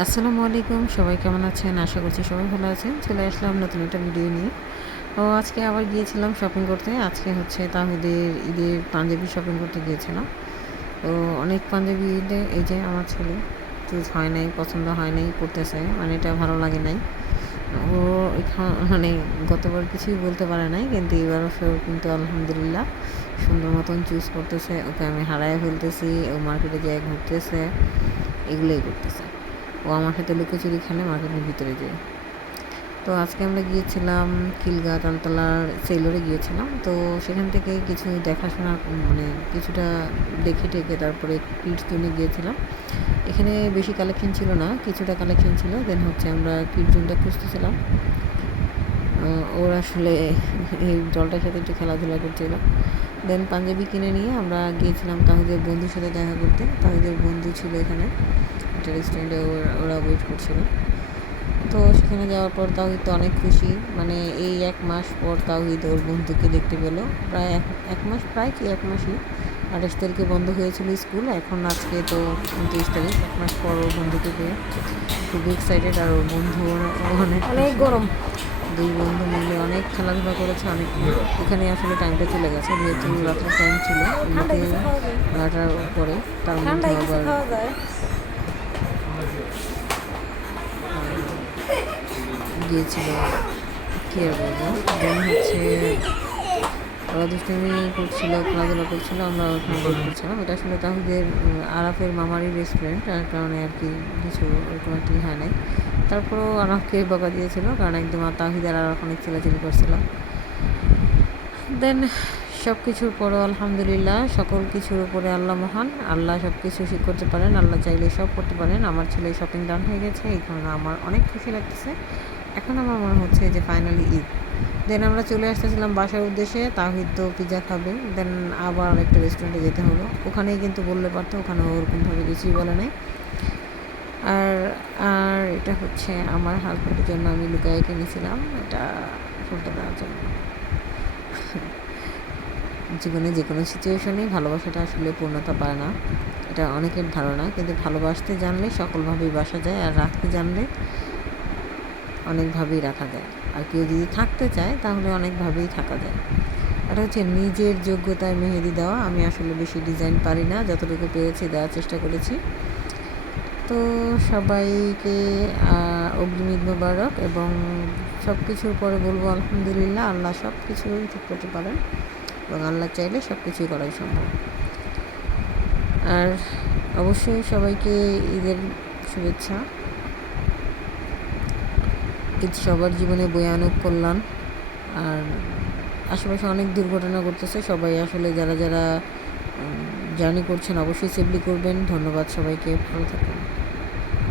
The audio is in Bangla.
আসসালামু আলাইকুম, সবাই কেমন আছেন? আশা করছি সবাই ভালো আছেন। চলে আসলাম নতুন একটা ভিডিও নিয়ে। আজকে আবার গিয়েছিলাম শপিং করতে। আজকে হচ্ছে তাহিদের ঈদের পাঞ্জাবি শপিং করতে গিয়েছিলাম। তো অনেক পাঞ্জাবি ঈদে এই যে আমার ছেলে চুজ হয় নাই, পছন্দ হয় নাই, পড়তেছে মানে এটা ভালো লাগে নাই। ও মানে গতবার কিছুই বলতে পারে নাই, কিন্তু এবারও সেও কিন্তু আলহামদুলিল্লাহ সুন্দর মতন চুজ করতেছে। ওকে আমি হারায় ফেলতেছি, ও মার্কেটে যেয়ে ঘুরতেছে, এগুলোই করতেছে। ও আমার সাথে লুকোচুরি খেলে মার্কেটের ভিতরে যেয়ে। তো আজকে আমরা গিয়েছিলাম খিলগা তালতলার সেলরে গিয়েছিলাম। তো সেখান থেকে কিছু দেখাশোনা মানে কিছুটা দেখে টেকে তারপরে কিডস জোনে গিয়েছিলাম। এখানে বেশি কালেকশন ছিল না, কিছুটা কালেকশন ছিল। দেন হচ্ছে আমরা কিডস জোনটা খুঁজতেছিলাম। ওর আসলে এই জলটার সাথে একটু খেলাধুলা করছিল। দেন পাঞ্জাবি কিনে নিয়ে আমরা গিয়েছিলাম তাহিদের বন্ধুর সাথে দেখা করতে। তাহিদের বন্ধু ছিল এখানে একটা রেস্টুরেন্টে, ওরা ওয়েট করছিল। তো সেখানে যাওয়ার পর তাওহিদ তো অনেক খুশি, মানে এই 1 মাস পর তাওহিদ ওর বন্ধুকে দেখতে পেল। প্রায় এক মাস, প্রায় কি 1 মাসই। 28 তারিখে বন্ধ হয়েছিল স্কুল, এখন আজকে তো 29 তারিখ, 1 মাস পর ওর বন্ধুকে পেয়ে খুবই এক্সাইটেড। আর ওর বন্ধু অনেক গরম, দুই বন্ধু মিলে অনেক খেলাধুলা করেছে, অনেক এখানে আসলে টাইমটা চলে গেছে, যেহেতু রাতের টাইম ছিল এমনিতে 12টার পরে। তার মধ্যে আবার গিয়েছিল কী আর বলবো। দেন হচ্ছে ওরা দুষ্টামি করছিল, খেলাধুলা করছিল, আমরা ওখানে ওয়েট করছিলাম। এটা আসলে তাহিদের আরাফের মামারই রেস্টুরেন্ট, তার কারণে আর কি কিছু ওরকম একটি হয় নাই। তারপরেও আরাফকে বকা দিয়েছিল, কারণ একদম তাহিদ আর আরাফ অনেক চিল্লাচিল্লি করছিল। দেন সব কিছুর পরও আলহামদুলিল্লাহ, সকল কিছুর উপরে আল্লাহ মহান। আল্লাহ সব কিছু ঠিক করতে পারেন, আল্লাহ চাইলে সব করতে পারেন। আমার ছেলে শপিং ডান হয়ে গেছে, এই কারণে আমার অনেক খুশি লাগতেছে। এখন আমার মনে হচ্ছে যে ফাইনালি ঈদ। দেন আমরা চলে আসতেছিলাম বাসার উদ্দেশ্যে। তাহিদ তো পিৎজা খাবে, দেন আবার আরেকটা রেস্টুরেন্টে যেতে হলো। ওখানেই কিন্তু বললে পারতো, ওখানে ওরকমভাবে কিছুই বলে নাই। আর আর এটা হচ্ছে আমার হাজব্যান্ডের জন্য আমি লুকায়ে কিনেছিলাম, এটা ফুলটা দেওয়ার জন্য। জীবনে যে কোনো সিচুয়েশনেই ভালোবাসাটা আসলে পূর্ণতা পায় না, এটা অনেকের ধারণা, কিন্তু ভালোবাসতে জানলে সকলভাবেই বাসা যায়, আর রাখতে জানলে অনেকভাবেই রাখা যায়। আর কেউ যদি থাকতে চায় তাহলে অনেকভাবেই থাকা যায়। এটা হচ্ছে নিজের যোগ্যতায় মেহেদি দেওয়া। আমি আসলে বেশি ডিজাইন পারি না, যতটুকু পেরেছি দেওয়ার চেষ্টা করেছি। তো সবাইকে অগ্রিম ঈদ মোবারক, এবং সব কিছুর পরে বলবো আলহামদুলিল্লাহ, আল্লাহ সব কিছুই ঠিক করতে পারেন, এবং আল্লাহ চাইলে সব কিছুই করাই সম্ভব। আর অবশ্যই সবাইকে ঈদের শুভেচ্ছা। ঈদ সবার জীবনে বয়ে আনুক কল্যাণ। আর আশেপাশে অনেক দুর্ঘটনা ঘটতেছে, সবাই আসলে যারা যারা জার্নি করছেন অবশ্যই সেফলি করবেন। ধন্যবাদ সবাইকে, ভালো থাকুন।